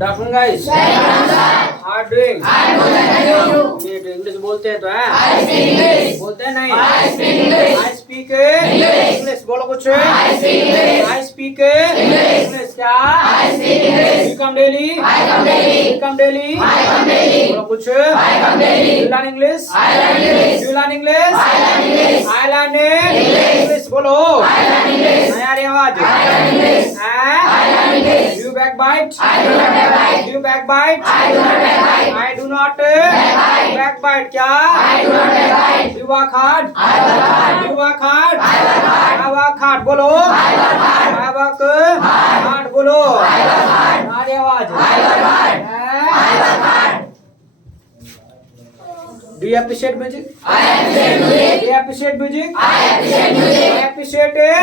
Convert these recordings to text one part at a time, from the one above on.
Good afternoon guys. How are doing? English बोलते हैं तो है, बोलते हैं नहीं? I speak English. बोलो कुछ। I speak English. क्या? You come daily. Come daily. बोलो कुछ। You learn English. You learn English. I learn English. बोलो नहीं आ रही आवाज। You backbite? I do not backbite. You backbite? I do not backbite. I do not backbite. क्या? I do not backbite. You work hard? I work hard. You work hard? I work hard. I work hard. बोलो. I work hard. I work hard. बोलो. I work hard. आ रही आवाज? I work hard. I work hard. Do you appreciate music? I appreciate music. Do you appreciate music? I appreciate music. I appreciate music.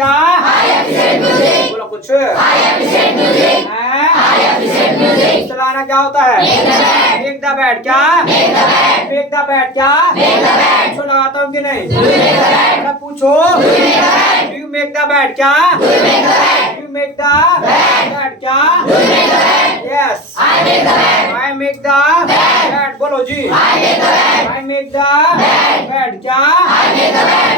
क्या? I appreciate music. बोलो कुछ. I appreciate music. I appreciate music. चलाना क्या होता है? Make the bed. Make the bed. क्या? Make the bed. Make the bed. क्या? Make the bed. पूछो लगाता हूँ कि नहीं? Do you make the bed? मैं पूछो. Do you make the bed? Do you make the bed? क्या? Do you make the bed? Do you make the bed? क्या? Do you make the bed? Yes. I make the bed. I make the bed. बोलो जी. I make the bed. I make the bed. क्या? I make the bed.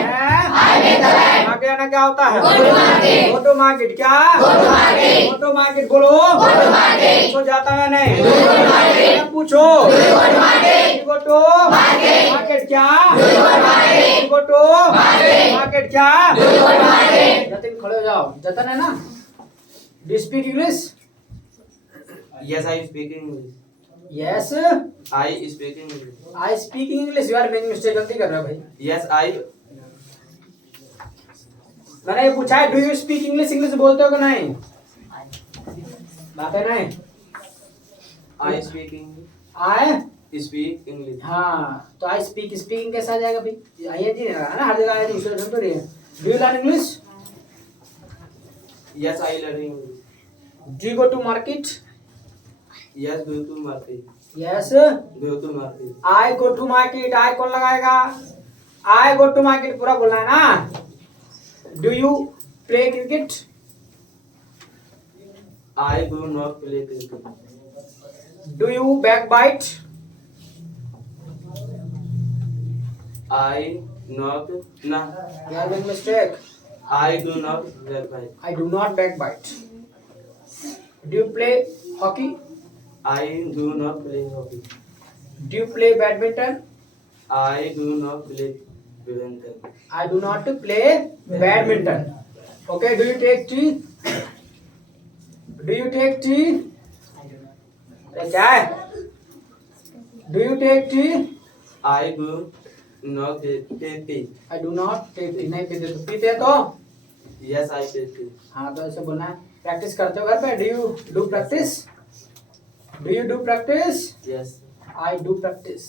I make the bed. आगे आना क्या होता है? Go to market. Go to market. क्या? Go to market. Go to market. बोलो. Go to market. पूछो जाता है नहीं? Do you go to market? पूछो. Do you go to market? You go to market. Market क्या? Do you go to market? You go to market. Market क्या? Do you go to market? Jatin खड़े हो जाओ। जतन है ना? Do you speak English? Yes, I speak English. Yes. I speak English. I speak English. You are making mistake. गलती कर रहे हो भाई। Yes, I. मैंने ये पूछा है do you speak English. English बोलते हो कि नहीं? बात है नहीं? I speak English. I Speak English. हाँ तो आई स्पीक स्पीकिंग कैसा आ जाएगा भाई? आई जी है ना, हर जगह आई जी तो रही है। Do you learn English? Yes, I learn English. Do you go to market? Yes, go to market. Yes. Go to market. I go to market. I कौन लगाएगा? आई गो टू मार्केट पूरा बोलना है ना। Do you play cricket? I do not play cricket. Do you back bite? I not na. You are making mistake. I do not backbite. I do not backbite. Do you play hockey? I do not play hockey. Do you play badminton? I do not play badminton. I do not play badminton. Okay, do you take tea? Do you take tea? अरे क्या है? Do you take tea? I do not take tea. I do not take tea. नहीं पीते तो पीते तो? Yes, I take tea. हाँ तो ऐसे बोलना है। प्रैक्टिस करते हो घर पे? Do you do practice? Do you do practice? Yes, I do practice.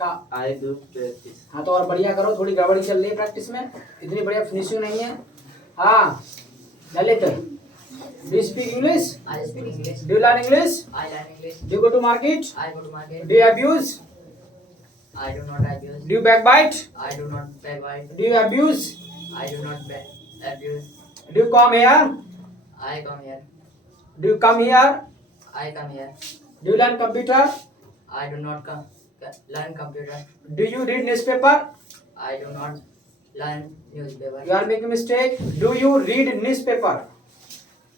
का I do practice. हाँ तो और बढ़िया करो। थोड़ी गड़बड़ी चल रही है प्रैक्टिस में, इतनी बढ़िया फिनिशिंग नहीं है। हाँ Lalit, do you speak English? I speak English. Do you learn English? I learn English. Do you go to market? I go to market. Do you abuse? I do not abuse. Do you backbite? I do not backbite. Do you abuse? I do not abuse. Do you come here? I come here. Do you come here? I come here. Do you learn computer? I do not learn computer. Do you read newspaper? I do not learn newspaper. You are making mistake. Do you read newspaper?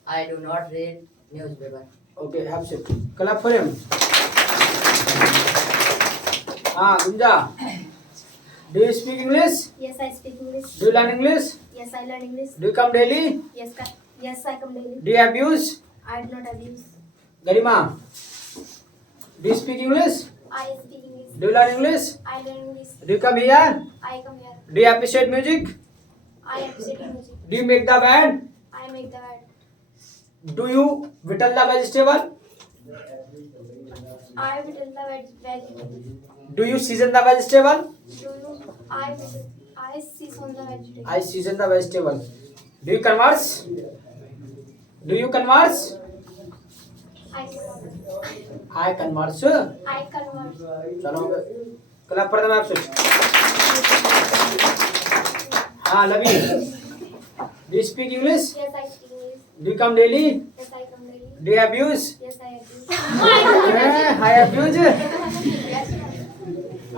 I do not read newspaper. Okay, absolutely. Clap for him. हाँ गुंजा, do you speak English? Yes, I speak English. Do you learn English? Yes, I learn English. Do you come daily? Yes, I come daily. Do you abuse? I do not abuse. Garima, do you speak English? I speak English. Do you learn English? I learn English. Do you come here? I come here. Do you appreciate music? I appreciate music. Do you make the bed? I make the bed. Do you whittle the vegetable? I whittle the vegetable. Do you season the vegetable? I season the vegetable. I season the vegetable. Do you converse? Do you converse? I convert. I converse. I convert. चलो clap कर दो आपसे। हाँ लवी, do you speak English? Yes, I speak English. Do you come daily? Yes, I come daily. Do you abuse? Yes, I hi abuse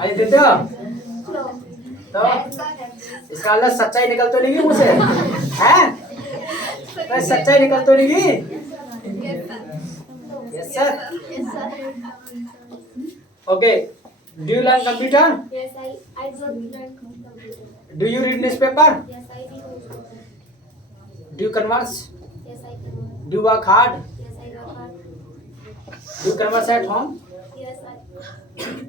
I देते हो No. तो इसका मतलब सच्चाई निकल तो नहीं गई मुझसे हैं? तो सच्चाई निकल तो नहीं गई? Yes sir. Yes, sir. Okay, do you learn computer? Yes, I don't learn computer. Do you read newspaper? Yes, I read newspaper. Do you converse? Yes, I can. Do you work hard? Yes, I work hard. Do you converse at home? Yes, I.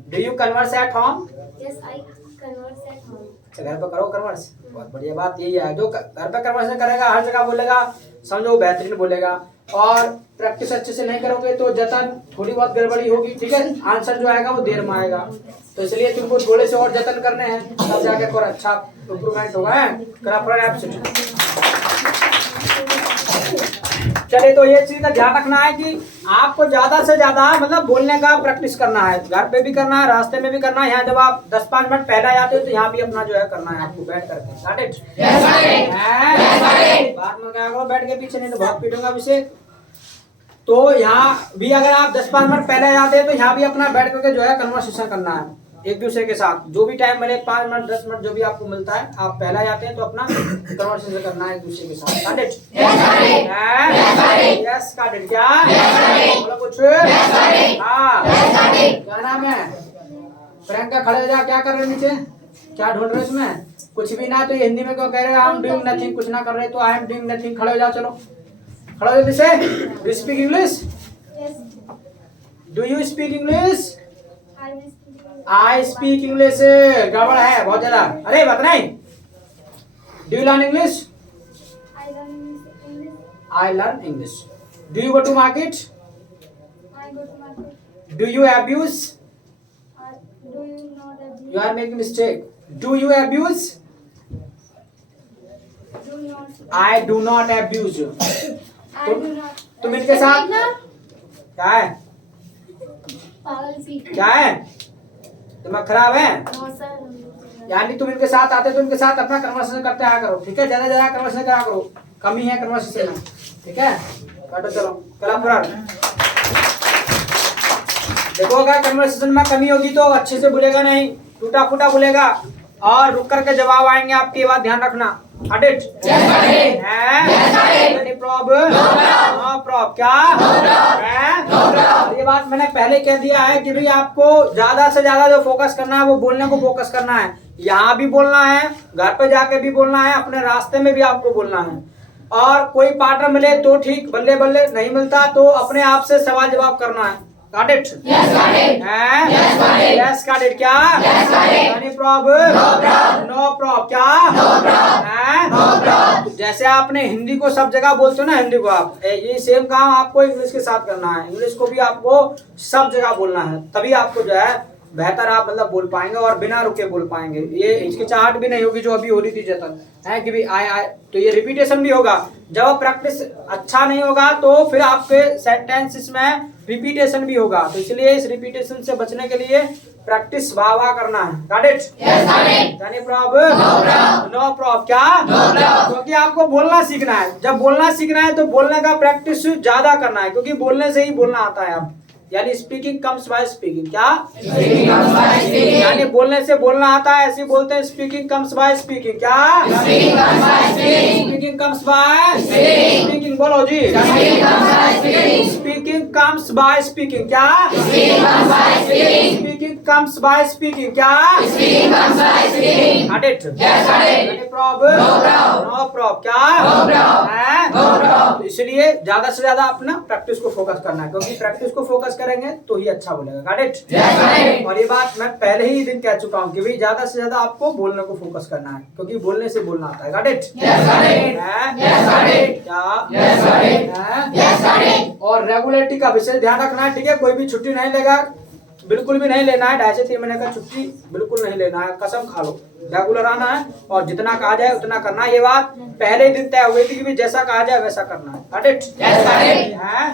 Do you converse at home? Yes, I converse at home. अच्छा, घर पे करो converse. बहुत बढ़िया बात यही है, जो घर पे कन्वर्स करेगा हर जगह बोलेगा, समझो बेहतरीन बोलेगा। और प्रैक्टिस अच्छे से नहीं करोगे तो जतन थोड़ी बहुत गड़बड़ी होगी, ठीक है। आंसर जो आएगा वो देर में आएगा, तो इसलिए तुमको थोड़े से और जतन करने हैं, तब जाके और अच्छा इम्प्रूवमेंट होगा है। चलिए, तो ये चीज का ध्यान रखना है कि आपको ज्यादा से ज्यादा मतलब बोलने का प्रैक्टिस करना है, घर पे भी करना है, रास्ते में भी करना है। यहाँ जब आप 10-5 मिनट पहले आते हो तो यहाँ भी अपना जो है करना है आपको बैठ करके। Got it? बाद में क्या करो, बैठ के पीछे, नहीं तो बहुत पीटूंगा अभिषेक। तो यहाँ भी अगर आप 10-5 मिनट पहले आते हैं तो यहाँ भी अपना बैठ करके जो है कन्वर्सेशन करना है एक दूसरे के साथ। जो भी टाइम मिले, 5 मिनट 10 मिनट जो भी आपको मिलता है, आप पहले जाते हैं तो अपना कन्वर्सेशन करना है एक दूसरे के साथ। Got it? Yes, got it? क्या बोलो कुछ? हाँ, क्या नाम है? प्रियंका, खड़े हो जा। क्या कर रहे नीचे? क्या ढूंढ रहे इसमें? कुछ भी ना, तो ये हिंदी में क्यों कह रहे हो आई एम डूइंग नथिंग? कुछ ना कर रहे तो आई एम डूइंग नथिंग। खड़े हो जाओ, चलो खड़े हो जल्दी से। Do speak English? Yes, do you speak English? I will speak. I speak English. गड़बड़ है बहुत ज्यादा। अरे बात नहीं। Do you learn English? I learn English. I learn English. Do you go to market? I go to market. Do you abuse? Do you know that? You are making mistake. Do you abuse? Do not. I do not abuse. I do not. तुम इनके साथ क्या है? पागल सी. क्या है? दिमाग खराब है? No, sir. यानी तुम इनके साथ आते तो इनके साथ अपना कन्वर्सेशन करते आया करो, ठीक है। ज्यादा ज्यादा कन्वर्सेशन करा करो, कमी है कन्वर्सेशन में, ठीक है। काटो, चलो कला पूरा। देखो, अगर कन्वर्सेशन में कमी होगी तो अच्छे से बोलेगा नहीं, टूटा फूटा बोलेगा और रुक करके जवाब आएंगे आपके। ये बात ध्यान रखना। Got it? Any problem? No problem. क्या? ये बात मैंने पहले कह दिया है कि भाई आपको ज्यादा से ज्यादा जो फोकस करना है वो बोलने को फोकस करना है। यहाँ भी बोलना है, घर पे जाके भी बोलना है, अपने रास्ते में भी आपको बोलना है। और कोई पार्टनर मिले तो ठीक, बल्ले बल्ले, नहीं मिलता तो अपने आप से सवाल जवाब करना है। Got it? Yes, got it. Yes, got it. क्या? Yes, got it. Any problem? No problem. No problem. क्या? No problem. No problem. जैसे आपने हिंदी को सब जगह बोलते हो ना, हिंदी को आप, ये सेम काम आपको इंग्लिश के साथ करना है। इंग्लिश को भी आपको सब जगह बोलना है, तभी आपको जो है बेहतर आप मतलब बोल पाएंगे और बिना रुके बोल पाएंगे। ये हिचकिचाहट भी नहीं होगी जो अभी हो रही थी जतन है कि भी आए, तो ये रिपीटेशन भी होगा। जब प्रैक्टिस अच्छा नहीं होगा तो फिर आपके सेंटेंसेस में रिपीटेशन भी होगा, तो इसलिए इस रिपीटेशन से बचने के लिए प्रैक्टिस वाह करना है। Got it? Yes, got it. Any problem? No problem. No problem. क्या? No problem. क्योंकि आपको बोलना सीखना है। जब बोलना सीखना है तो बोलने का प्रैक्टिस ज्यादा करना है, क्योंकि बोलने से ही बोलना आता है। आप यानी स्पीकिंग कम्स बाय स्पीकिंग। क्या? Speaking comes by speaking. यानी बोलने से बोलना आता है, ऐसे बोलते हैं स्पीकिंग कम्स बाय स्पीकिंग। क्या? Speaking comes by speaking. Speaking comes by speaking. बोलो जी। Speaking comes by speaking. Speaking comes by speaking. क्या? Speaking comes by speaking. Speaking comes by speaking. क्या? Speaking comes by speaking. Got it? Yes, got it. Any problem? No problem. No problem. क्या? No problem. No problem. इसलिए ज्यादा से ज्यादा अपना practice को focus करना है, क्योंकि प्रैक्टिस को फोकस करेंगे तो ही अच्छा बोलेगा। Got it? Yes, got it. और ये बात मैं पहले ही दिन कह चुका हूँ कि भाई ज्यादा से ज्यादा आपको बोलने को फोकस करना है, क्योंकि बोलने से बोलना आता है। Got it? Yes, got it. Yes, got it. क्या? Yes, got it. Yes, got it. और रेगुलरिटी का विशेष ध्यान रखना है, ठीक है। कोई भी छुट्टी नहीं लेगा, बिल्कुल भी नहीं लेना है। 2.5 से 3 महीने का छुट्टी बिल्कुल नहीं लेना है, कसम खा लो। रेगुलर आना है और जितना कहा जाए उतना करना है। ये बात पहले ही दिन तय हुई थी कि भी जैसा कहा जाए वैसा करना है। Got it? Yes, got it.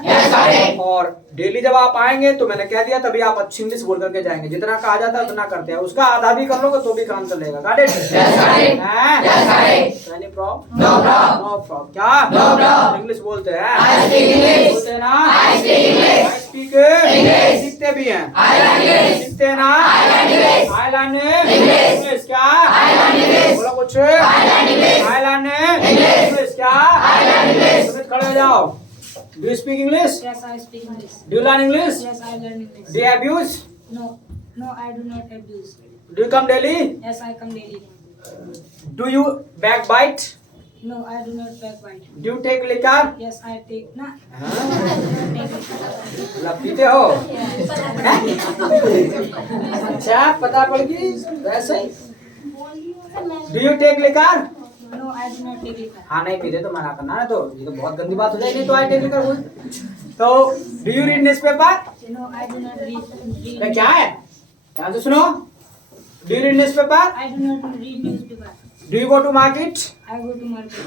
Yes, got it. और डेली जब आप आएंगे तो मैंने कह दिया तभी आप अच्छी इंग्लिश बोल करके जाएंगे। जितना कहा जाता है उतना करते हैं, उसका आधा भी कर लोगे तो भी काम चलेगा। Got it? Yes, got it. Yes, got it. Any problem? No problem. No problem. क्या? No problem. इंग्लिश बोलते हैं। I speak English. बोलते हैं ना? I speak English. I speak सीख सीखते भी हैं, सीखते हैं ना। आई लर्न इंग्लिश क्या, बोलो कुछ। आई लर्न इंग्लिश क्या, सुमित खड़े हो जाओ। Do you speak English? Yes, I speak English. Do you learn English? Yes, I learn English. Do you abuse? No, I do not abuse. Do you come daily? Yes, I come daily. Do you back bite? No, I do not backbite. Do you take liquor? Yes, I take. Nah, take it. मतलब पीते हो? अच्छा पता पड़ गई वैसे ही। Do you take liquor? No, I do not take liquor. हाँ नहीं पीते तो मना करना ना, तो ये तो बहुत गंदी बात हो जाएगी। तो आई टेक लिकर बोल। तो do you read newspaper? No, I do not read. अरे क्या है, ध्यान से सुनो। Do you read newspaper? I do not read newspaper. Do you go to market? I go to market.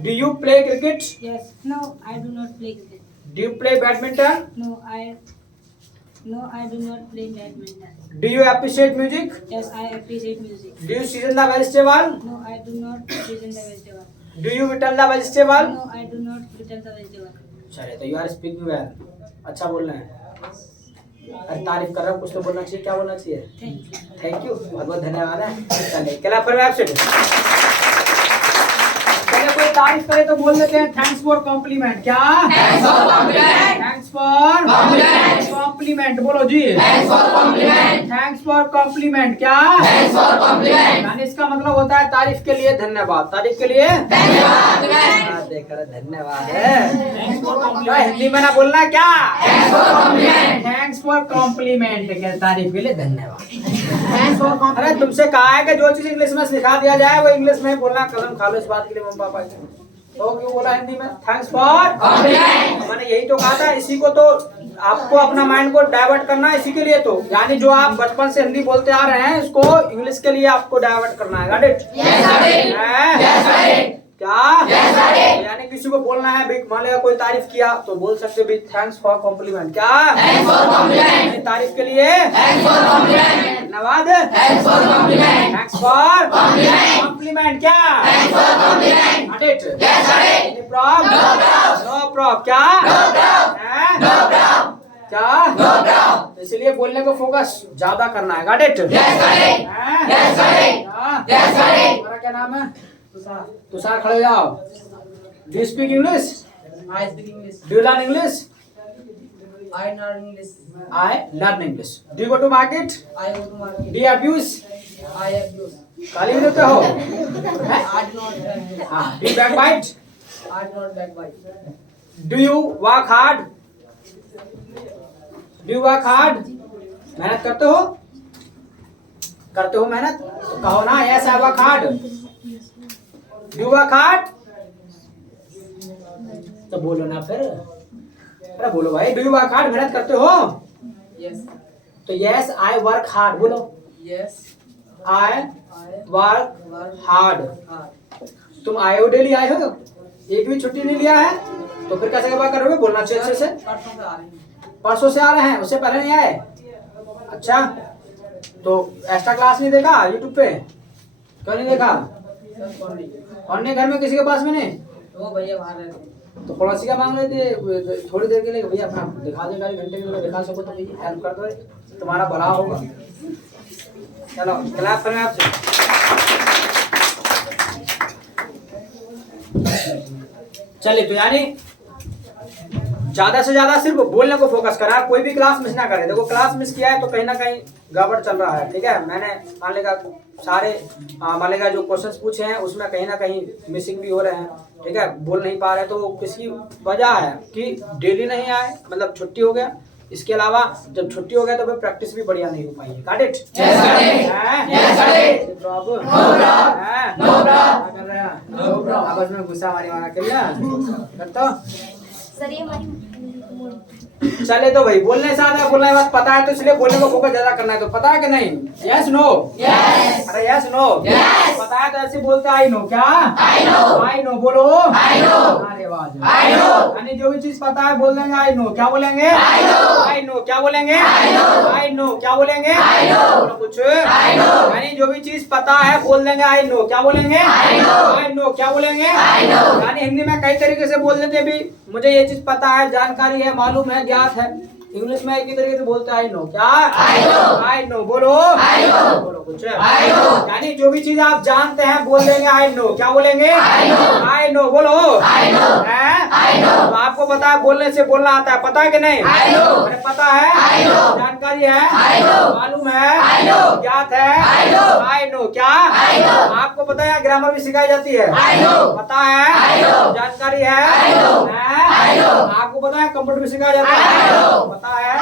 Do you play cricket? Yes. No, I do not play cricket. Do you play badminton? No, I do not play badminton. Do you appreciate music? Yes, I appreciate music. Do you season the vegetable? No, I do not season the vegetable. Do you whittle the vegetable? No, I do not whittle the vegetable. चले तो you are speaking well, अच्छा बोलना है। अरे तारीफ कर रहा हूँ, कुछ तो बोलना चाहिए। क्या बोलना चाहिए? Thank you. थैंक यू, बहुत बहुत धन्यवाद है। चलिए क्लैप पर एब्सेंट। चलिए कोई तारीफ करे तो बोल देते हैं थैंक्स फॉर कॉम्प्लीमेंट। क्या? Thanks for compliment. Thanks for compliment बोलो जी। Thanks for compliment. Thanks for compliment क्या? Thanks for compliment. यानी इसका मतलब होता है तारीफ के लिए धन्यवाद। तारीफ के लिए धन्यवाद। देखकर धन्यवाद है। हिंदी में ना बोलना क्या? Thanks for compliment. Thanks for compliment के तारीफ के लिए धन्यवाद। अरे तुमसे कहा है कि जो चीज इंग्लिश में सिखा दिया जाए वो इंग्लिश में बोलना। कलम खा लो इस बात के लिए मम्मी पापा की। तो क्यों बोला हिंदी में थैंक्स फॉर कॉम्प्लीमेंट? मैंने यही तो कहा था। इसी को तो आपको अपना माइंड को डाइवर्ट करना है। इसी के लिए तो यानी जो आप बचपन से हिंदी बोलते आ रहे हैं इसको इंग्लिश के लिए आपको डाइवर्ट करना है। Got it? क्या? यानी किसी को बोलना है भाई, मान लिया कोई तारीफ किया तो बोल सकते भाई थैंक्स फॉर कॉम्प्लीमेंट। क्या? Thanks for compliment. तारीफ के लिए थैंक्स फॉर कॉम्प्लीमेंट। धन्यवाद। Thanks for compliment. Thanks for compliment. क्या? Thanks for compliment. Got it? Yes got it. No problem. No problem. क्या? No problem. क्या? No problem. इसलिए बोलने को फोकस ज्यादा करना है। Got it? Yes got it. Yes got it. Yes got it. तुम्हारा क्या नाम है? तुषार खड़े जाओ। Do you speak English? I speak English. Do you learn English? I learn English. I learn English. Do you go to market? I go to market. Do you abuse? I abuse. गाली भी देते हो? I do not abuse. हाँ। Do you backbite? I do not backbite. Do you work hard? Do you work hard? मेहनत करते हो? करते हो मेहनत? तो कहो ना yes I work hard. Do work hard? तो बोलो ना फिर। अरे बोलो भाई, डू यू वर्क हार्ड? मेहनत करते हो? Yes. तो यस आई वर्क हार्ड बोलो। Yes. I work Work hard. hard. तुम आए हो, डेली आए हो, एक भी छुट्टी नहीं लिया है तो फिर कैसे बात करोगे? बोलना चाहिए अच्छे से। परसों से आ रहे हैं. परसों से आ रहे हैं, उससे पहले नहीं आए? अच्छा, तो एक्स्ट्रा क्लास नहीं देखा यूट्यूब पे? क्यों नहीं देखा? सर कौन नहीं? अन्य घर में किसी के पास में नहीं? वो भैया बाहर रहते हैं. तो पड़ोसी का मांग लेते थोड़ी देर के लिए, भैया अपना दिखा देगा, घंटे के लिए दिखा सको तो भैया हेल्प कर दो, तुम्हारा भला होगा। चलो क्लास करें आपसे। चलिए, तो यानी ज्यादा से ज्यादा सिर्फ बोलने को फोकस करा, कोई भी क्लास मिस ना करे। देखो क्लास मिस किया है तो कहीं ना कहीं गड़बड़ चल रहा है, ठीक है। मैंने मान लेगा सारे मान लेगा जो क्वेश्चंस पूछे हैं उसमें कहीं ना कहीं मिसिंग भी हो रहे हैं, ठीक है, बोल नहीं पा रहे, तो किसी वजह है कि डेली नहीं आए, मतलब छुट्टी हो गया। इसके अलावा जब छुट्टी हो गया तो फिर प्रैक्टिस भी बढ़िया नहीं हो पाई है। Got it? आपस में गुस्सा मारी मारा कर सर ये हमारी चले। तो भाई बोलने से आता है, बोलने की बात पता है तो इसलिए बोलने को फोकस ज्यादा करना है। तो पता है कि नहीं? Yes no? यस। अरे यस नो? यस। पता है तो ऐसे बोलते आई नो। क्या? I know. आई नो बोलो। I know. अरे वाह, आई नो। यानी जो भी चीज पता है बोल देंगे आई नो। क्या बोलेंगे? I know. I know. क्या बोलेंगे? I know. I know. क्या बोलेंगे? I know. बोलो कुछ। I know. यानी जो भी चीज पता है बोल देंगे आई नो। क्या बोलेंगे? I know. I know. क्या बोलेंगे? I know. यानी हिंदी में कई तरीके से बोल देते भी, मुझे ये चीज पता है, जानकारी है, मालूम है, ज्ञात है, इंग्लिश में एक ही तरीके से बोलते हैं आई नो। क्या आई नो बोलो बोलो कुछ यानी जो भी चीज आप जानते हैं बोल देंगे आई नो। क्या बोलेंगे आई नो बोलो तो आपको पता है बोलने से बोलना आता है, पता है कि नहीं? अरे पता है, जानकारी है, मालूम है, ज्ञात है आई नो। क्या आपको पता है ग्रामर भी सिखाई जाती है, पता है, जानकारी है, आपको पता है कंप्यूटर भी सिखाया जाता है, पता है,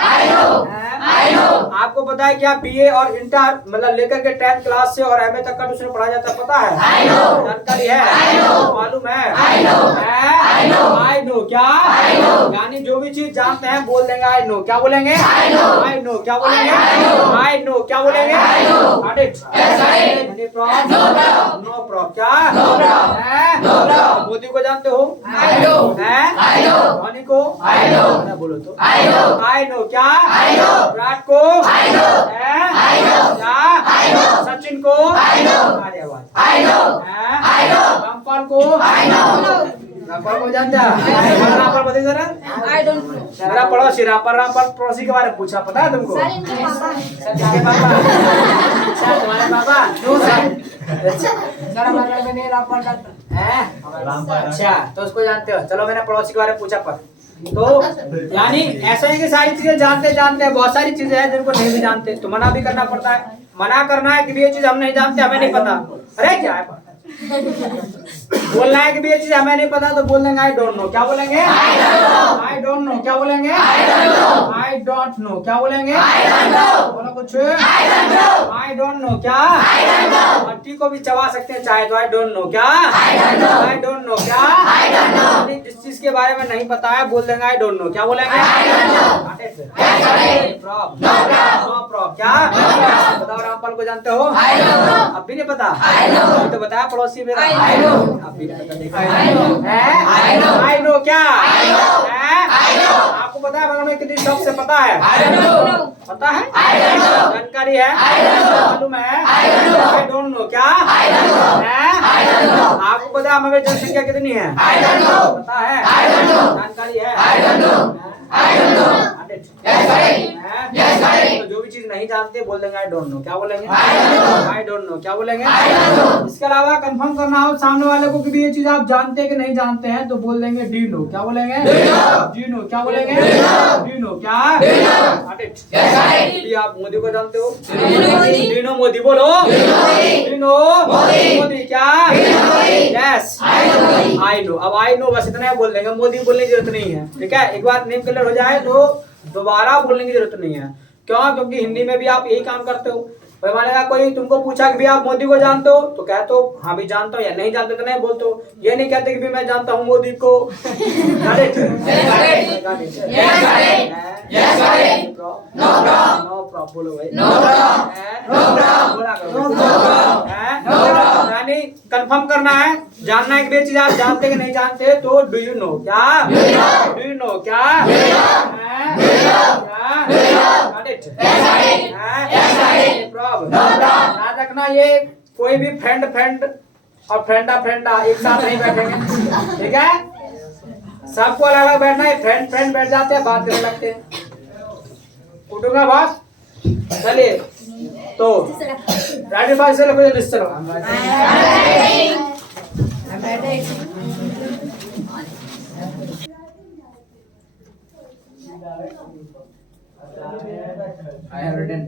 आपको पता है क्या बीए और इंटर मतलब लेकर के 10th क्लास से और एमए तक का ट्यूशन पढ़ाया जाता है, पता है, जानकारी है, मालूम है आई नो। क्या यानी जो भी चीज जानते हैं बोल देंगे आई नो। क्या बोलेंगे आई नो। क्या बोलेंगे आई नो। क्या बोलेंगे नो प्रॉब्लम। क्या मोदी को जानते हो? धोनी को बोलो तो आई नो। क्या विराट को? क्या सचिन को? रामपाल को? रामपाल को जानते हैं? रामपाल बताइए जरा। I don't know. मेरा पड़ोसी रामपाल पड़ोसी के बारे में पूछा, पता है तुमको? सर इनके पापा हैं। सर किसके पापा? सर तुम्हारे पापा? क्यों सर? सर हमारे घर में नहीं रामपाल डॉक्टर हैं? अच्छा तो उसको जानते हो। चलो मैंने पड़ोसी के बारे में पूछा पर तो यानी ऐसा है कि सारी चीजें जानते जानते हैं, बहुत सारी चीजें हैं जिनको नहीं भी जानते तो मना भी करना पड़ता है। मना करना है कि ये चीज हम नहीं जानते, हमें नहीं पता। अरे क्या है बोलना है कि ये चीज हमें नहीं पता तो बोल देंगे आई डोंट नो। क्या बोलेंगे आई डोंट नो। क्या बोलेंगे आई डोंट नो। क्या बोलेंगे बोलो कुछ आई डोंट नो। क्या मट्टी को भी चबा सकते हैं चाहे तो आई डोंट नो। क्या आई डोंट नो। क्या जिस चीज के बारे में नहीं पता है बोल देंगे आई डोंट नो। क्या बोलेंगे क्या बताओ रामपाल को जानते हो? अब भी नहीं पता? तो बताया पड़ोसी मेरा अब भी नहीं पता। I know. क्या आपको पता है बगल में कितनी शब्द से पता है? पता है, जानकारी है, मालूम है आई डोंट नो। क्या आपको पता है हमारी जनसंख्या कितनी है? पता है, जानकारी है। तो जो भी चीज नहीं जानते बोल देंगे आई डोंट नो। क्या बोलेंगे आई डोंट नो। क्या बोलेंगे इसके अलावा कंफर्म करना हो सामने वाले को कि भी ये चीज आप जानते हैं कि नहीं जानते हैं तो बोल देंगे डी नो। क्या बोलेंगे डी नो। क्या बोलेंगे डी नो। क्या आप मोदी को जानते हो? डी नो मोदी बोलो डी नो मोदी। क्या यस आई नो। अब आई नो बस इतना बोल देंगे, मोदी बोलने की जरूरत नहीं है। ठीक है, एक बार नेम क्लियर हो जाए तो दोबारा बोलने की जरूरत नहीं है। क्यों? क्योंकि हिंदी में भी आप यही काम करते हो। कोई मानेगा कोई तुमको पूछा कि भी आप मोदी को जानते हो तो कहते हो हाँ भी जानता हूँ, या नहीं जानते तो नहीं बोलते हो। ये नहीं कहते कि भी मैं जानता हूँ मोदी को। बोलो भाई यानी कंफर्म करना है, जानना है कि ये चीज आप जानते कि नहीं जानते तो डू यू नो। क्या डू यू नो। क्या याद रखना ये कोई भी फ्रेंड और फ्रेंडा एक साथ नहीं बैठेंगे। ठीक है, सबको अलग अलग बैठना है। फ्रेंड बैठ जाते हैं, बात करने लगते हैं, उठूंगा बात। चलिए तो राइट पास से लोग लिस्ट करो। I have written.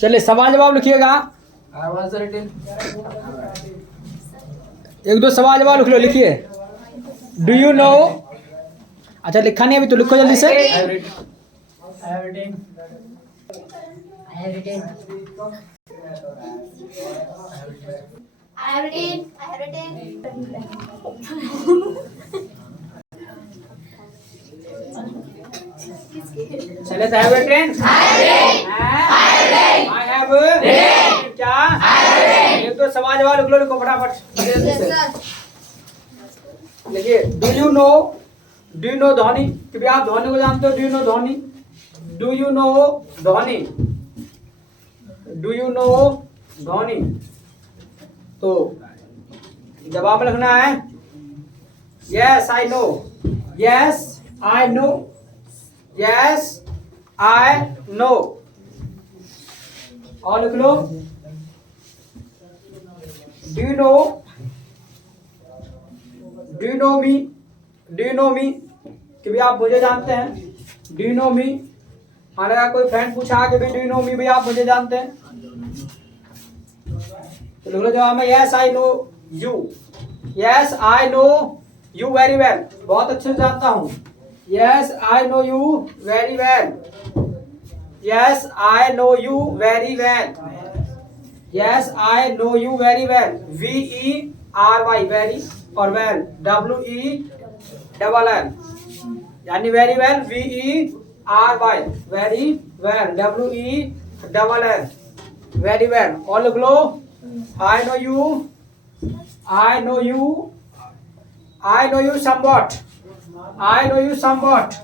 चलिए सवाल जवाब लिखिएगा। एक दो सवाल जवाब लिख लो, लिखिए। Do you no. अच्छा लिखा नहीं अभी तो लिखो जल्दी से। चले तो have written? I have क्या एक दो सवाल जवाब लिख लो, लिखो फटाफट जल्दी से। देखिए डू यू नो धोनी कि भी आप धोनी को जानते हो? Do you know Dhoni. Do you know Dhoni. Do you know Dhoni. तो जवाब लिखना है yes I know, yes I know, yes I know. और लिख लो do you know, do you know me, do you know me कि भी आप मुझे जानते हैं। डू यू नो मी, हमारा कोई फ्रेंड पूछा कि भाई डू यू नो मी, भी आप मुझे जानते हैं, तो लिख लो जवाब में yes I know you, yes I know you very well, बहुत अच्छे से जानता हूँ। Yes I know you very well, yes I know you very well, yes I know you very well. VERY very और वेल WELL यानी very well VERY very well WELL very well. और लिख लो I know you, I know you, I know you somewhat, I know you somewhat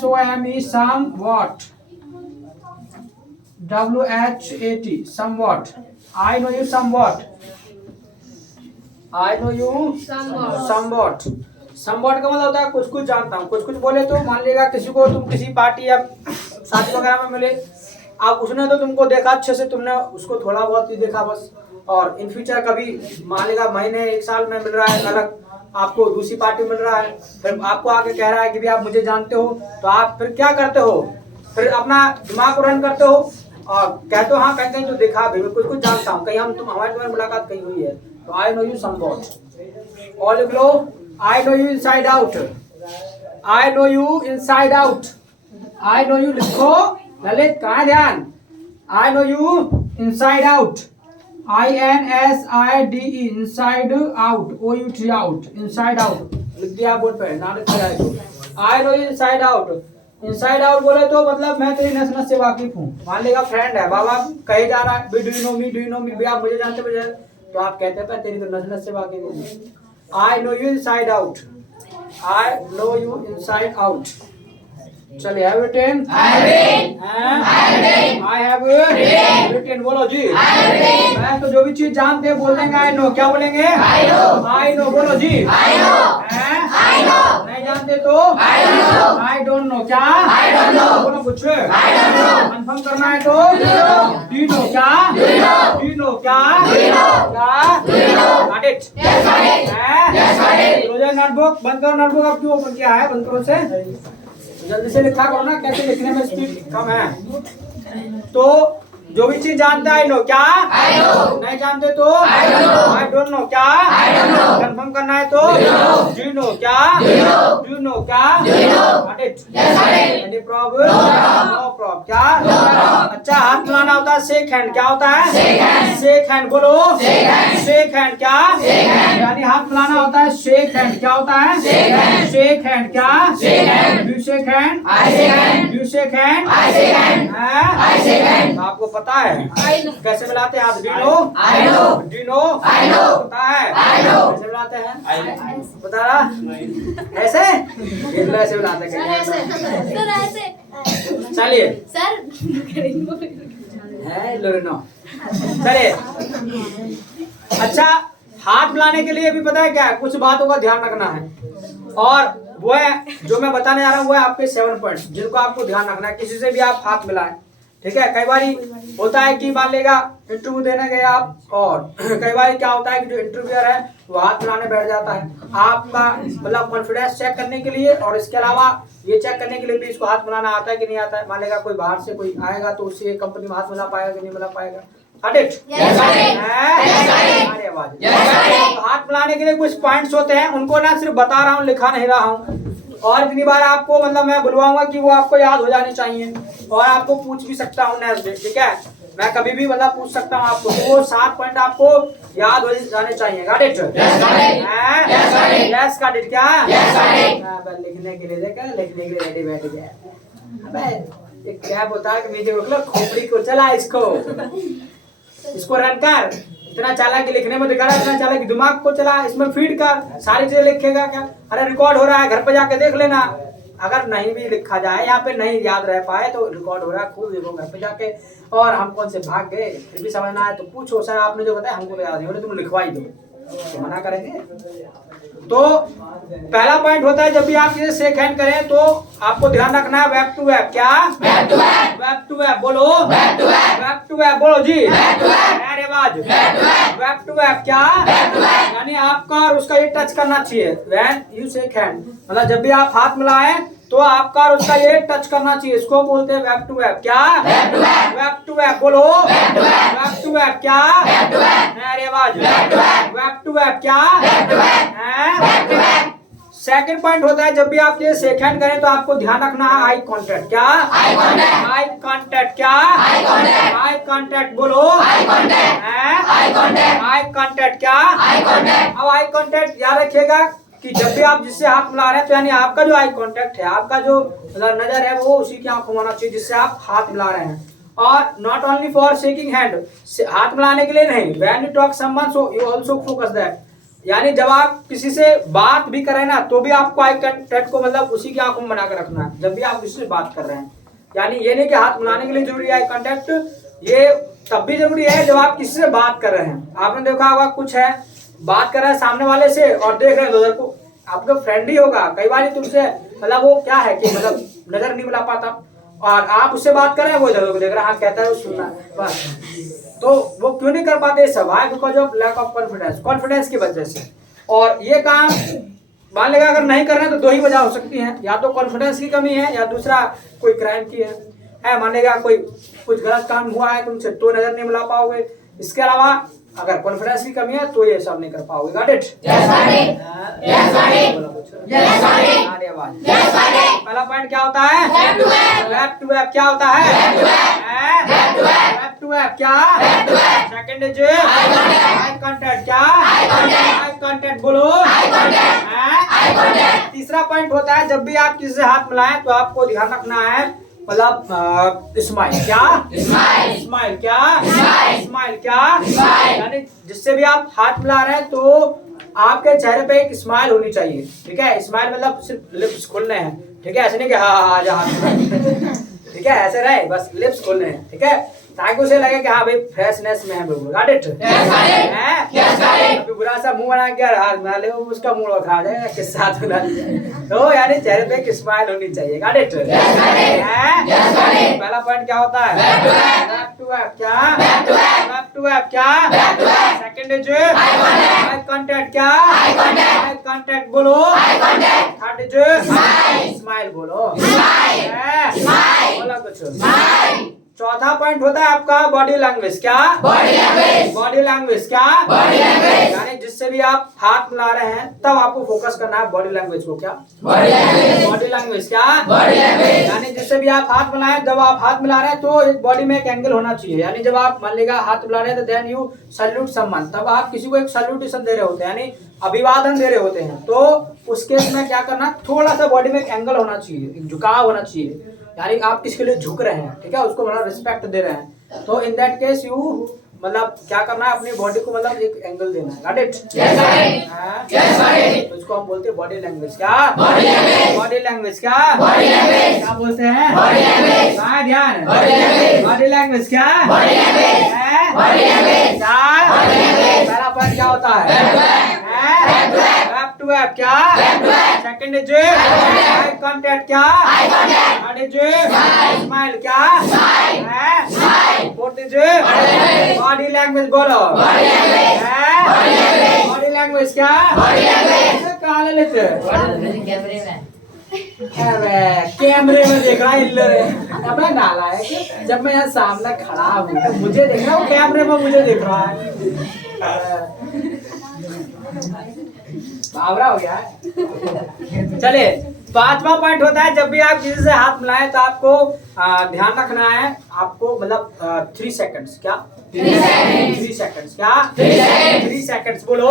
SOME somewhat WHAT somewhat, I know you somewhat, I know you somewhat। somewhat का मतलब होता है कुछ कुछ जानता हूँ। कुछ कुछ बोले तो मान लीजिएगा किसी को तुम किसी पार्टी या शादी वगैरह में मिले, आप उसने तो तुमको देखा अच्छे से, तुमने उसको थोड़ा बहुत ही देखा बस, और इन फ्यूचर कभी मान लीजिएगा महीने एक साल में मिल रहा है अलग, आपको दूसरी पार्टी मिल रहा है, फिर आपको आके कह रहा है कि भी आप मुझे जानते हो, तो आप फिर क्या करते हो, फिर अपना दिमाग को रन करते हो और कहते हो हाँ कहीं कहीं तो देखा भी, कुछ कुछ जानता हूँ, कहीं हम हमारी तुम्हारी मुलाकात कहीं हुई है, तो आई नो यू समवॉट। और लिख लो I know you inside out, I know you inside out, I know you लिखो ललित, कहाँ ध्यान, I know you inside out, INSIDE inside out, OUT out, inside out लिख दिया बोर्ड पे, ना लिखा जाए तो I know you inside out. Inside out बोले तो मतलब मैं तेरी नस नस से वाकिफ हूँ। मान लीजिएगा फ्रेंड है, बाबा कहे जा रहा है do you know me, do you know me, भी आप मुझे जानते मुझे, तो आप कहते हैं तेरी तो नस नस से वाकिफ हूँ। I know you inside out, I know you inside out. चलिए have written, I have written, बोलो जी। मैं तो जो भी चीज जानते हैं बोल देंगे आई नो, क्या बोलेंगे आई नो, बोलो जी। नहीं जानते तो आई डोंट नो, क्या बोलो कुछ कंफर्म करना है तो डू यू नो, क्या डू यू नो, क्या गॉट इट। नोटबुक बंद करो, नोटबुक अब क्यों ओपन किया है, बंद करो से, जल्दी से लिखा करो ना, कैसे लिखने में स्पीड कम है। तो जो भी चीज जानता है आई नो, क्या आई नो, नहीं जानते तो आई डोंट नो, क्या कंफर्म करना है तो डू यू नो, क्या डू यू नो, क्या got it. Any problem, no problem, क्या अच्छा। हाथ मिलाना होता है शेक हैंड, क्या होता है शेक हैंड, बोलो शेक हैंड, क्या यानी हाथ मिलाना होता है शेक हैंड, क्या होता है शेक हैंड, क्या do shake hand, do shake hand, आपको पता है कैसे मिलाते हैं हाथ, डू नो, डू नो, पता है कैसे मिलाते हैं, बता रहा ऐसे, ऐसे मिलाते हैं, चलिए है लो, चलिए। अच्छा हाथ मिलाने के लिए भी पता है क्या है, कुछ बातों का ध्यान रखना है, और वो है जो मैं बताने जा रहा हूँ वो है आपके 7 पॉइंट्स जिनको आपको ध्यान रखना है। किसी से भी आप हाथ मिलाएं, ठीक है। कई बार होता है कि मान लेगा इंटरव्यू देने गए आप, और कई बार क्या होता है कि जो इंटरव्यूअर है वो हाथ मिलाने बैठ जाता है, आपका मतलब कॉन्फिडेंस चेक करने के लिए, और इसके अलावा ये चेक करने के लिए भी इसको हाथ मिलाना आता है कि नहीं आता है। मान लेगा कोई बाहर से कोई आएगा तो उससे कंपनी में हाथ मिला पाएगा कि नहीं मिला पाएगा, हाथ मिलाने के लिए कुछ पॉइंट्स होते हैं, उनको ना सिर्फ बता रहा हूँ, लिखा नहीं रहा हूँ, और इतनी बार आपको मतलब मैं बुलवाऊंगा कि वो आपको याद हो जानी चाहिए, और आपको पूछ भी सकता हूँ नेक्स्ट डे, ठीक है। मैं कभी भी मतलब पूछ सकता हूँ आपको, तो वो 7 पॉइंट आपको याद हो जाने चाहिए। Got it, yes got it, क्या लिखने के लिए देखा, लिखने के लिए रेडी बैठ गया। अबे एक क्या होता है कि नीचे रोक लो, खोपड़ी को चला इसको रन कर, इतना चालाक कि लिखने में दिखा रहा है, इतना चालाक कि दिमाग को चला, इसमें फीड कर, सारी चीजें लिखेगा क्या। अरे रिकॉर्ड हो रहा है, घर पे जाके देख लेना, अगर नहीं भी लिखा जाए, यहाँ पे नहीं याद रह पाए तो रिकॉर्ड हो रहा है, खूब देखो घर पे जाके। और हम कौन से भाग गए फिर भी समझना है तो पूछो, सर आपने जो बताया हमको तो याद नहीं हो रहा, तुम लिखवा ही दो, तो मना करेंगे। तो पहला पॉइंट होता है जब भी आप किसी शेक हैंड करें तो आपको ध्यान रखना है वेब टू वेब। क्या? Web to web. Web to web बोलो। Web to web. Web to web बोलो जी। Web to web. अरे आवाज। Web to web. Web to web. क्या? Web to web. यानी आपका और उसका ये टच करना चाहिए। व्हेन यू शेक हैंड, मतलब जब भी आप हाथ मिलाएं तो आपका और उसका ये टच करना चाहिए, इसको बोलते हैं वेब टू वेब। क्या? Web to web. Web to web बोलो। Web to web. Web to web. क्या? Web to web. अरे आवाज। Web to web. Web to web. क्या? Web to web. Web to web. Second point होता है जब भी आप ये शेक हैंड करें तो आपको ध्यान रखना है आई कांटेक्ट। क्या? Eye contact. Eye contact. क्या? Eye contact. आई कांटेक्ट बोलो। Eye contact. Eye contact. Eye contact. क्या? Eye contact. अब आई कांटेक्ट याद रखिएगा कि जब भी आप जिससे हाथ मिला रहे हैं तो यानी आपका जो आई कांटेक्ट है, आपका जो नजर है वो उसी की आंखों में होना चाहिए जिससे आप हाथ मिला रहे हैं। और not only for shaking hand, हाथ मिलाने के लिए नहीं, when you talk someone so you also focus that, यानी जब आप किसी से बात भी करें ना तो भी आपको आई कांटेक्ट को मतलब उसी की आंखों में बना कर रखना है जब भी आप किसी से बात कर रहे हैं। यानी ये नहीं कि हाथ मिलाने के लिए जरूरी है आई कांटेक्ट, ये तब भी जरूरी है जब आप किसी से बात कर रहे हैं। आपने देखा होगा कुछ है बात कर रहे हैं सामने वाले से और देख रहे हैं उधर को, आपका फ्रेंड ही होगा, कई बार तुमसे मतलब वो क्या है कि मतलब नजर नहीं मिला पाता और आप उससे बात कर रहे हैं वो इधर को देख रहा है, हाँ कहता है वो सुनना बस, तो वो क्यों नहीं कर पाते सब है because of lack of confidence, confidence की वजह से। और ये काम मान लेगा अगर नहीं कर रहे हैं तो दो ही वजह हो सकती है, या तो कॉन्फिडेंस की कमी है या दूसरा कोई क्राइम की है। मान लेगा कोई कुछ गलत काम हुआ है तुमसे तो नजर नहीं मिला पाओगे, इसके अलावा अगर कॉन्फिडेंस की कमी है तो ये सब नहीं कर पाओगे। Got it? पहला पॉइंट क्या होता है? Web to web. क्या होता है? Web to web. क्या? Second is eye contact. क्या? आई कांटेक्ट बोलो। तीसरा पॉइंट होता है जब भी आप किसी से हाथ मिलाएं तो आपको ध्यान रखना है मतलब स्माइल। क्या? स्माइल। क्या? स्माइल। क्या? यानी जिससे भी आप हाथ मिला रहे हैं तो आपके चेहरे पे एक स्माइल होनी चाहिए। ठीक है? स्माइल मतलब सिर्फ लिप्स खोलने हैं। ठीक है? ऐसे नहीं कि हाँ जहाँ ठीक है ऐसे रहे बस लिप्स खोलने हैं। ठीक है? ताकि उसे लगे कि हाँ भाई फ्रेशनेस में है बिल्कुल। Got it? अभी बुरा सा मुंह बना के हाथ मिला ले उसका मुंह खा जाएगा किस साथ मिला, तो यानी चेहरे पे एक स्माइल होनी चाहिए। Got it? पहला पॉइंट क्या होता है? Web to web. क्या? Web to web. क्या? Second is eye contact. क्या? आई कांटेक्ट बोलो। थर्ड इज स्माइल बोलो। बोला कुछ। चौथा पॉइंट होता है आपका बॉडी लैंग्वेज। क्या? Body language. क्या? यानी जिससे भी आप हाथ मिला रहे हैं तब आपको फोकस करना है बॉडी लैंग्वेज को। क्या? Body language. क्या? यानी जिससे भी आप हाथ मिलाएं, जब आप हाथ मिला रहे हैं तो एक बॉडी में एक एंगल होना चाहिए। यानी जब आप मान लीजिए हाथ मिला रहे हैं तो देन यू सैल्यूट समवन, तब आप किसी को एक सैल्यूटेशन दे रहे होते हैं यानी अभिवादन दे रहे होते हैं, तो उस केस में क्या करना, थोड़ा सा बॉडी में एक एंगल होना चाहिए, एक झुकाव होना चाहिए, यानी आप किसके लिए झुक रहे हैं। ठीक है? उसको मतलब रिस्पेक्ट दे रहे हैं, तो इन दैट केस यू मतलब क्या करना है अपनी बॉडी को मतलब एक एंगल देना है। Got it? तो इसको हम बोलते हैं बॉडी लैंग्वेज। क्या? Body language. क्या? क्या बोलते हैं? कहाँ ध्यान? Body language. क्या? पहला पॉइंट क्या होता है? Web to web. क्या? Second is eye contact. क्या? Third is smile. क्या? फोर्थ इज बॉडी लैंग्वेज बोलो। Body language. क्या? कहाँ ले लेते कैमरे में देख रहा है अपना नाला है, जब मैं यहाँ सामने खड़ा हूँ तो मुझे देख रहा है, वो कैमरे में मुझे देख रहा है। बावरा हो गया है। चलिए पांचवा पॉइंट होता है जब भी आप किसी से हाथ मिलाएं तो आपको ध्यान रखना है, आपको मतलब 3 सेकंड्स। क्या? 3 सेकंड्स। क्या? 3 सेकंड्स बोलो।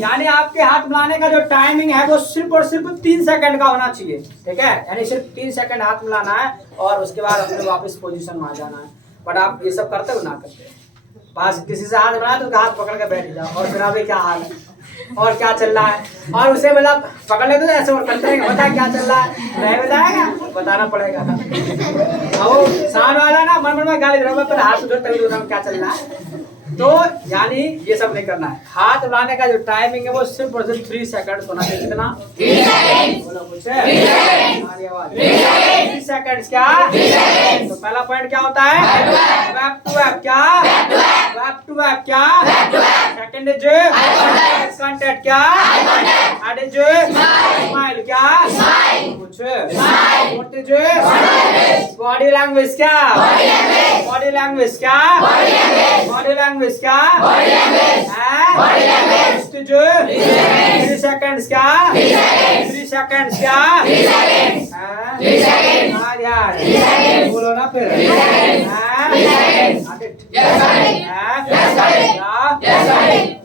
यानी आपके हाथ मिलाने का जो टाइमिंग है वो सिर्फ और सिर्फ 3 सेकंड का होना चाहिए। ठीक है? यानी सिर्फ 3 सेकंड हाथ मिलाना है और उसके बाद अपने वापस पोजीशन में आ जाना है। बट आप ये सब करते हो ना करते पास किसी से हाथ मिला तो हाथ पकड़ के बैठ जाओ और फिर अभी क्या हाल है और क्या चल रहा है, और उसे मतलब पकड़ लेते तो ऐसे और करते हैं, बता क्या चल रहा है, नहीं बताएगा बताना पड़ेगा। और सामने वाला ना मन मन में गाली दे रहा है, पहले हाथ उधर तभी क्या चल रहा है, तो यानी ये सब नहीं करना है। हाथ मिलाने का जो टाइमिंग है वो सिर्फ और सिर्फ 3 सेकंड होना चाहिए। कितना? 3 सेकंड। बोलो कुछ 3 सेकंड क्या? तो पहला पॉइंट क्या होता है? वेब टू वेब क्या? वेब टू वेब क्या? सेकंड इज कांटेक्ट क्या? थर्ड इज स्माइल क्या? कुछ फोर्थ इज बॉडी लैंग्वेज क्या? बॉडी लैंग्वेज क्या? बॉडी लैंग्वेज क्या? फिफ्थ इज 3 सेकंड्स क्या? 3 सेकंड्स क्या? हाँ यार बोलो ना फिर।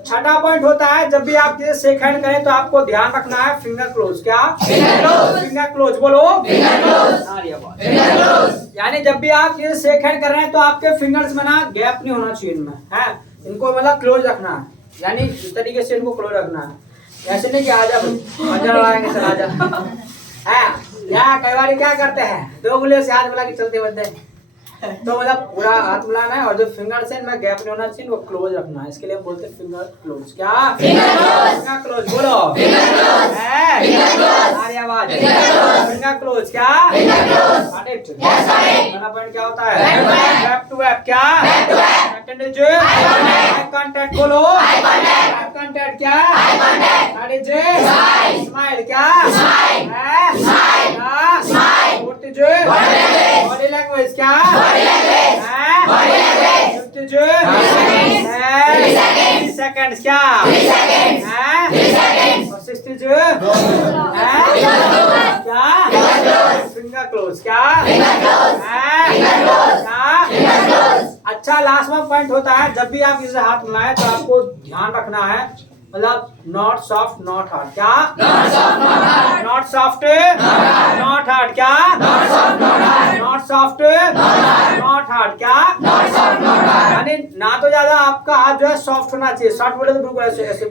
छठा पॉइंट होता है जब भी आप किसी शेक हैंड करें तो आपको ध्यान रखना है फिंगर क्लोज क्या? फिंगर क्लोज बोलो। यानी जब भी आप ये शेक हैंड कर रहे हैं तो आपके फिंगर्स में ना गैप नहीं होना चाहिए इनमें है। इनको मतलब क्लोज रखना है, यानी इस तरीके से इनको क्लोज रखना है। ऐसे नहीं कि आजा मजा लगाएंगे चल आजा है। या कई बार क्या करते हैं, 2 उंगलियों से हाथ मिला के चलते बनते तो मतलब पूरा हाथ मिलाना है और जो फिंगर से इनमें गैप नहीं होना चाहिए वो क्लोज रखना है। इसके लिए हम बोलते हैं फिंगर क्लोज क्या? फिंगर क्लोज बोलो। आवाज फिंगर क्लोज क्या? पहला पॉइंट क्या होता है? वेब टू वेब क्या? सेकंड इज आई कांटेक्ट बोलो। आई कांटेक्ट क्या? थर्ड इज स्माइल क्या? फोर्थ इज बॉडी लैंग्वेज क्या? फिफ्थ इज 3 सेकंड्स क्या? और सिक्स्थ इज क्या? फिंगर क्लोज क्या? अच्छा लास्ट में पॉइंट होता है जब भी आप इसे हाथ मिलाएं तो आपको ध्यान रखना है मतलब नॉट सॉफ्ट नॉट हार्ड क्या? नॉट सॉफ्ट नॉट हार्ड क्या? नॉट सॉफ्ट नॉट हार्ड क्या? यानी ना तो ज्यादा आपका हाथ जो है सॉफ्ट होना चाहिए, सॉफ्ट बोले तो बिल्कुल ऐसे ऐसे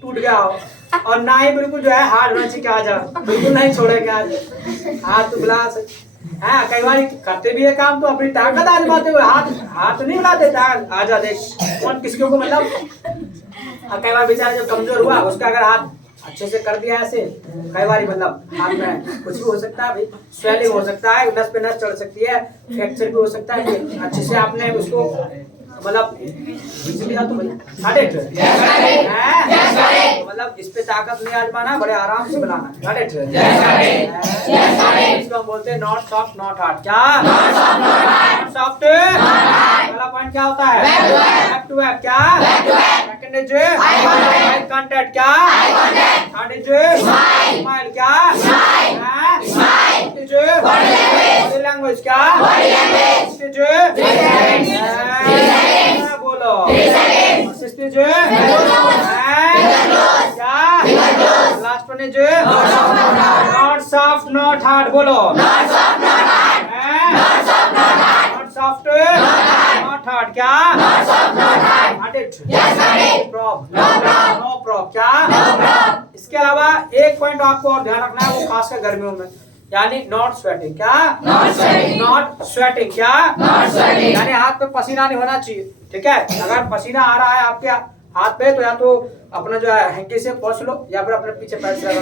टूट गया हो, और ना ही बिल्कुल जो है हार्ड होना चाहिए, क्या जा बिल्कुल नहीं छोड़ेगा हाथ तो बुला हाँ। कई बार करते भी है काम तो अपनी ताकत आजमाते हुए हाथ नहीं बुलाते, आजा देख कौन किसके को मतलब कई बार बेचारा जो कमजोर हुआ उसका अगर हाथ अच्छे से कर दिया ऐसे, कई बार मतलब हाथ में कुछ भी हो सकता है भाई, स्वेलिंग हो सकता है, नस पे नस चढ़ सकती है, फ्रैक्चर भी हो सकता है। अच्छे से आपने उसको मतलब मतलब इस पे ताकत नहीं आजमाना, बड़े आराम से बनाना। इसको हम बोलते हैं नॉट सॉफ्ट नॉट हार्ड क्या? सॉफ्ट पहला पॉइंट क्या होता है? वेब टू वेब क्या? सेकंड इज आई कांटेक्ट क्या? थर्ड इज स्माइल क्या? फोर्थ इज बॉडी लैंग्वेज क्या? फिफ्थ इज बोलो सिक्स्थ इज क्या? Last one is not soft not hard बोलो। नॉट सॉफ्ट नॉट हार्ड क्या? नो प्रॉब क्या? इसके अलावा एक पॉइंट आपको और ध्यान रखना है, वो खासकर गर्मियों में, यानी नॉट स्वेटिंग क्या? नॉट स्वेटिंग क्या? यानी हाथ पे पसीना नहीं होना चाहिए, ठीक है? अगर पसीना आ रहा है आपके हाथ पे तो या तो अपना जो है हैंकी से पोंछ लो या फिर अपने पीछे पैर से लगा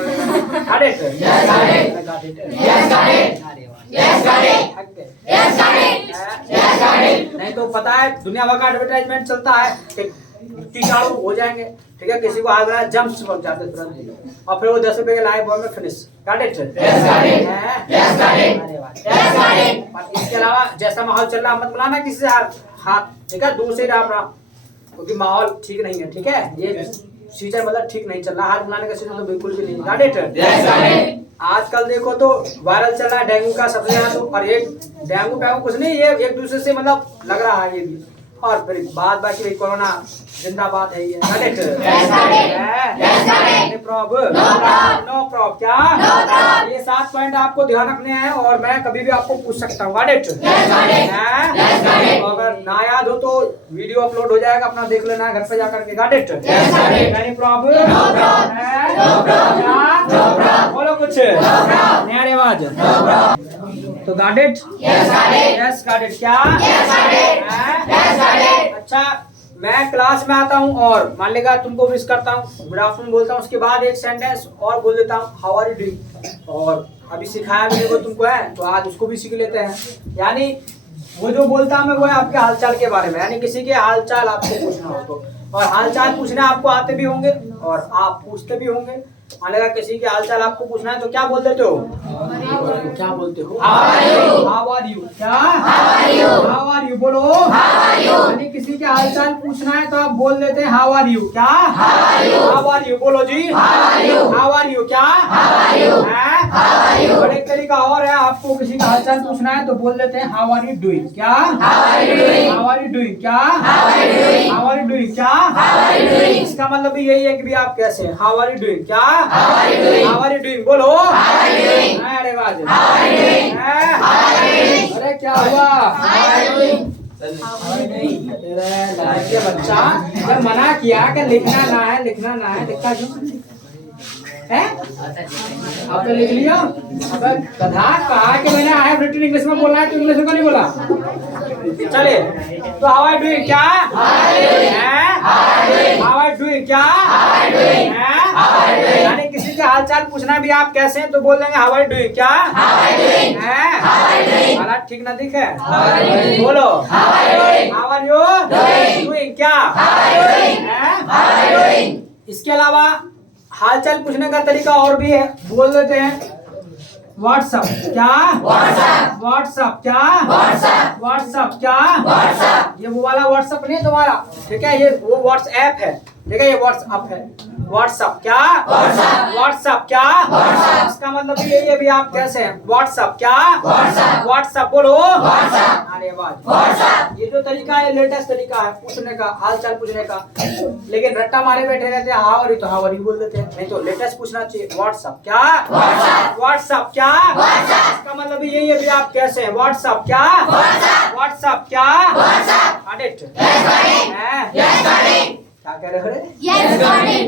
नहीं तो पता है दुनिया भर का एडवर्टाइजमेंट चलता है कि कीटाणु हो जाएंगे, ठीक है? किसी को आग लगा जम्स पहुंच जाते तुरंत और फिर वो 10 रुपए के लाइव बॉय में फिनिश गॉट इट। इसके अलावा जैसा माहौल चल रहा है मत बुलाना किसी से हाथ, ठीक है? दूर से राम राम, क्योंकि माहौल ठीक नहीं है, ठीक है? ये सीजन मतलब ठीक नहीं चल रहा, हाथ बुलाने का सीजन तो बिल्कुल भी नहीं। Got it. आजकल देखो तो वायरल चल रहा है डेंगू का सबसे ज्यादा, तो और ये डेंगू कुछ नहीं, ये एक दूसरे से मतलब लग रहा है ये भी, और फिर बाद बाकी कोरोना जिंदाबाद है ये। नो प्रॉब क्या? ये 7 पॉइंट आपको ध्यान रखने हैं और मैं कभी भी आपको पूछ सकता हूँ। अगर ना याद हो तो वीडियो अपलोड हो जाएगा, अपना देख लेना घर पे जाकर के। Got it? Any problem? No problem. बोलो कुछ नया रिवाज। तो got it? Yes got it. क्या? अच्छा, मैं क्लास में आता हूँ और मान लेगा तुमको विश करता हूँ, गुड आफ्टरनून बोलता हूँ, उसके बाद एक सेंटेंस और बोल देता हूँ, हाउ आर यू डूइंग। और अभी सिखाया भी वो तुमको है, तो आज उसको भी सीख लेते हैं। यानी वो जो बोलता हूँ मैं वो है आपके हालचाल के बारे में, यानी किसी के हालचाल आपको पूछना हो तो, और हालचाल पूछने आपको आते भी होंगे और आप पूछते भी होंगे। मान लेगा किसी के हालचाल आपको पूछना है तो क्या बोल देते हो? क्या बोलते हो? How are you. क्या? हाउ आर यू बोलो। यानी किसी के हालचाल पूछना है तो आप बोल देते हैं हाउ आर यू। क्या? हाउ आर यू बोलो जी। How are you. क्या? और एक तरीका और है, आपको किसी का हालचाल पूछना है तो बोल देते हैं हाउ आर यू डूइंग। क्या? How are you doing. क्या? How are you doing. क्या? इसका मतलब भी यही है कि भी आप कैसे हैं, हाउ आर यू डूइंग। क्या? हाउ आर यू डूइंग बोलो। अरे वाह, अरे क्या हुआ? लड़के बच्चा जब मना किया कि लिखना ना है, लिखना ना है, लिखा क्यों है? अब तो लिख लिया। अब गधा कहा कि मैंने आई हैव रिटन इंग्लिश में बोला है, तो इंग्लिश में नहीं बोला। चलिए, तो हाउ आर डूइंग। क्या? How are doing. क्या? यानी किसी के हालचाल पूछना भी आप कैसे हैं तो बोल देंगे हाउ आर डूइंग। क्या? हालात ठीक ना दिखे बोलो हाउ आर यू डूइंग। क्या? इसके अलावा हालचाल पूछने का तरीका और भी है, बोल देते हैं व्हाट्सअप। क्या? व्हाट्सअप। क्या? व्हाट्सअप। क्या? ये वो वाला व्हाट्सअप नहीं है तुम्हारा, ठीक है, ये वो व्हाट्सएप है, ठीक है, ये व्हाट्सअप है। व्हाट्सअप। क्या? व्हाट्सअप। क्या? इसका मतलब यही है भी आप कैसे हैं, व्हाट्सअप। क्या? व्हाट्सअप बोलो। अरे वाह, ये जो तरीका है लेटेस्ट तरीका है पूछने का, हालचाल पूछने का। लेकिन रट्टा मारे बैठे रहते हैं हाउ आर यू, तो हाउ आर यू बोल देते हैं, नहीं तो लेटेस्ट पूछना चाहिए व्हाट्सअप। क्या? व्हाट्सअप। क्या? इसका मतलब यही है भी आप कैसे हैं, व्हाट्सअप। क्या? व्हाट्सअप। क्या? क्या कह रहे हो?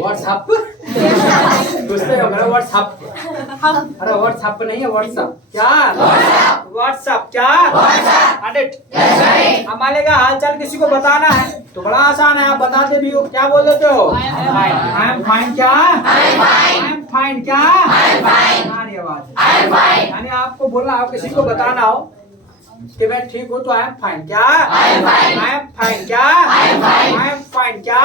व्हाट्सअप पूछते हो व्हाट्सअप। अरे व्हाट्सअप नहीं है, व्हाट्सअप। क्या? व्हाट्सअप। क्या? अब मान लेगा हालचाल किसी को बताना है तो बड़ा आसान है, आप बताते भी हो, क्या बोल देते हो? I am fine. क्या? I am fine. क्या? यानी आपको बोलना हो, किसी को बताना हो कि मैं ठीक हूँ तो आई एम फाइन। क्या? I am fine. क्या? I am fine. क्या?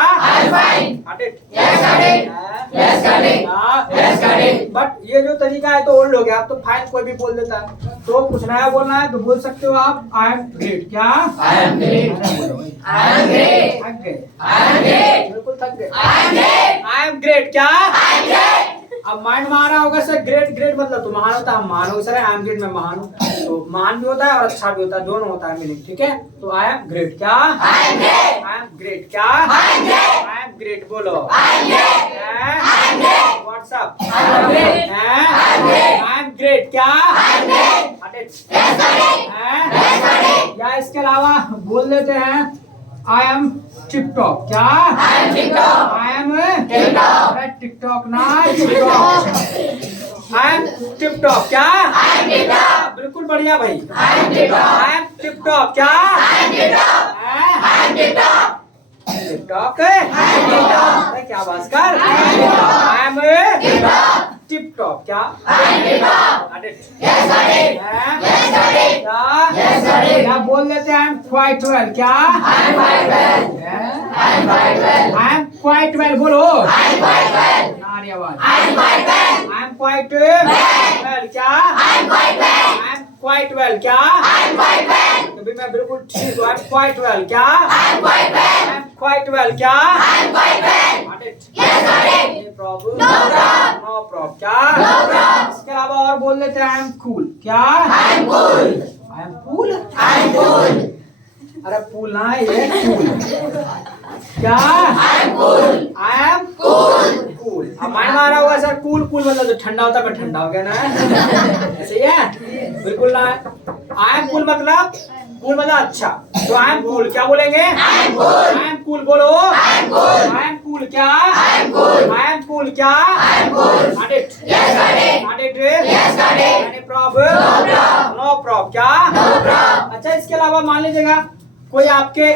बट ये जो तरीका है तो ओल्ड हो गया, अब तो फाइन कोई भी बोल देता है, तो कुछ नया बोलना है तो बोल सकते हो आप आई एम ग्रेट। क्या? I am great. थक गए, बिल्कुल थक गए। I am great. क्या? अब माइंड में आ रहा होगा सर ग्रेट ग्रेट मतलब तो महान होता है, हम महान हो सर, आई एम ग्रेट में महान हूँ, तो महान भी होता है और अच्छा भी होता है, दोनों होता है मीनिंग, ठीक है। तो आई एम ग्रेट। क्या? I am great. क्या? आई एम ग्रेट बोलो। व्हाट्सअप। I am great. क्या? या इसके अलावा बोल देते हैं आई एम टिप टॉप। क्या? आई एम टिकटॉक ना TikTok. I am tip top. क्या? बिल्कुल बढ़िया भाई। I am tip top. क्या? टिकटॉक क्या Bhaskar? I am tip top. क्या? क्या बोल देते हैं आई एम क्वाइट वेल। क्या? आई एम क्वाइट वेल बोलो। नारी आवाज। I am quite well. क्या? I am quite well. क्या? अभी मैं बिल्कुल ठीक हूँ। I am quite well. क्या? I am quite well. क्या? Problem no problem. क्या? इसके अलावा और बोल देते हैं आई एम कूल। क्या? I am cool. अरे कूल ना है ये कूल। क्या? I am cool. अब माइंड में आ रहा होगा सर कूल मतलब जो ठंडा होता है ठंडा हो गया ना, ऐसे ही है बिल्कुल ना। आई एम कूल मतलब कूल मतलब अच्छा। तो आई एम कूल क्या बोलेंगे? आई एम कूल बोलो। आई एम कूल क्या? आई एम कूल क्या? Got it? Yes, got it. Got it? Yes, got it. Any problem? No problem. क्या? No problem. अच्छा, इसके अलावा मान लीजिएगा कोई आपके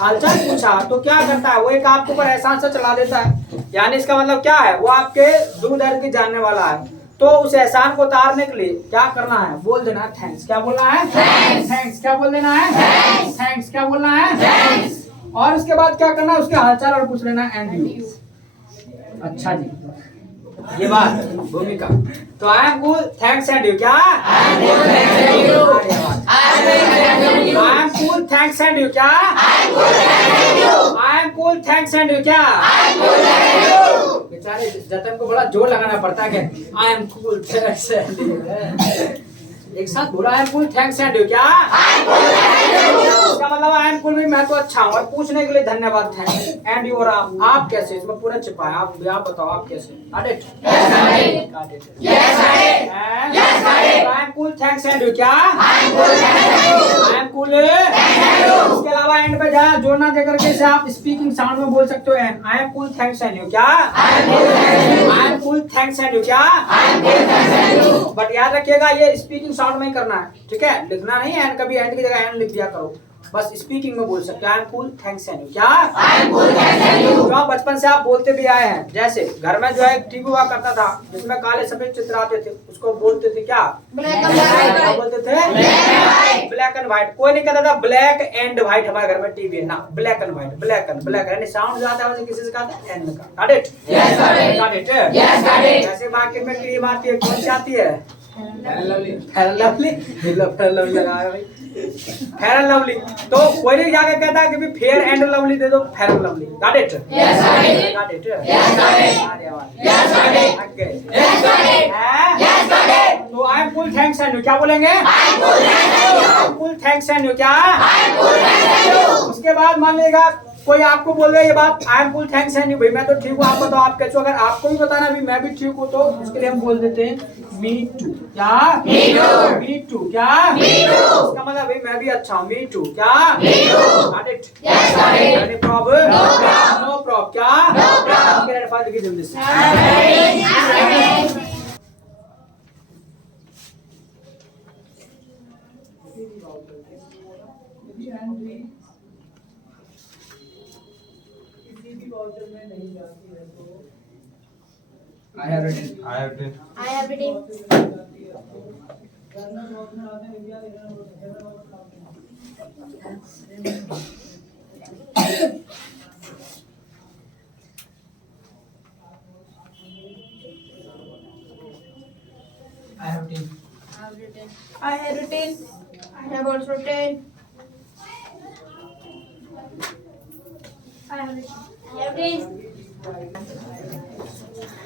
हालचाल पूछा तो क्या करता है वो, एक आपके ऊपर एहसान से चला देता है। यानी इसका मतलब क्या है, वो आपके दुख दर्द की जानने वाला है। तो उस एहसान को उतारने के लिए क्या करना है, बोल देना है थैंक्स। क्या बोलना है? थैंक्स। क्या बोल देना है? थैंक्स। क्या बोलना है? थैंक्स। और उसके बाद क्या करना है, उसके हालचाल और पूछ लेना है एंड यू। अच्छा जी, ये बात भूमिका। तो I am cool thanks and you क्या? I am cool thanks and you क्या? I am cool thanks and you क्या? बेचारे जतन को बड़ा जोर लगाना पड़ता है कि आई am cool thanks and you. एक साथ बोला आई am cool thanks and you क्या? इसका मतलब आई एम कूल भी मैं तो अच्छा हूँ, और पूछने के लिए धन्यवाद थैंक्स एंड यू। और आप कैसे? इसमें पूरा छिपा है, आप बताओ आप कैसे? I am cool thanks and you क्या? I am cool. इसके अलावा एंड पे जहाँ जोड़ना देकर के आप स्पीकिंग साउंड में बोल सकते हो and. I am cool thanks and you क्या? I am cool thanks and you क्या? बट याद रखिएगा ये स्पीकिंग साउंड में ही करना है, ठीक है? लिखना नहीं एंड, कभी एंड की जगह एंड लिख दिया करो, बस स्पीकिंग में बोल सकते हैं I am cool thanks and you क्या? I am cool thanks and you. जो बचपन से आप बोलते भी आए हैं, जैसे घर में जो है टीवी हुआ करता था जिसमें काले सफेद चित्र आते थे, उसको बोलते थे क्या? Black and white. बोलते थे ब्लैक एंड व्हाइट। कोई नहीं कहता था ब्लैक एंड व्हाइट, हमारे घर में टीवी है ना, ब्लैक एंड व्हाइट, ब्लैक यानी साउंड जो आता है किसी से कहते हैं एंड का। Got it? Yes got it. Got it? Yes got it. जैसे मार्केट में क्रीम आती है, कौन सी आती है? Fair lovely. फेयर लवली लगाया भाई, फेयर एंड लवली। तो कोई नहीं जाके कहता है कि फेयर एंड लवली दे दो, Fair and Lovely. Got it? Yes got it. Got it? Yes got it. अरे वाह, yes got it. Yes got it. Yes got it. तो I am cool thanks and you क्या बोलेंगे? I am cool thanks and you. I am cool thanks and you क्या? I am cool thanks and you. उसके बाद मान लीजिएगा कोई आपको बोल रहा है ये बात, आई am cool thanks and you, भाई मैं तो ठीक हूँ, आप बताओ आप कैसे हो? अगर आपको भी बताना भी मैं भी ठीक हूँ तो उसके लिए हम बोल देते हैं मी टू क्या? Me to. मी टू क्या? Me too. इसका मतलब भाई मैं भी अच्छा हूँ, मी टू क्या? Me too. Got it? Yes got it. Any problem? No problem. No problem क्या? No problem. मेरे फादर की जल्दी से I have written. I have written. I have written. I have written. I have also written. I have written.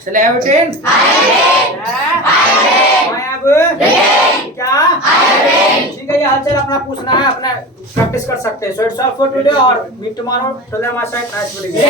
Shall I have written? I have written. क्या? ठीक है, ये हालचाल अपना पूछना है, अपना प्रैक्टिस कर सकते हैं। So it's all for today और meet tomorrow. Till then, my side, nice meeting you.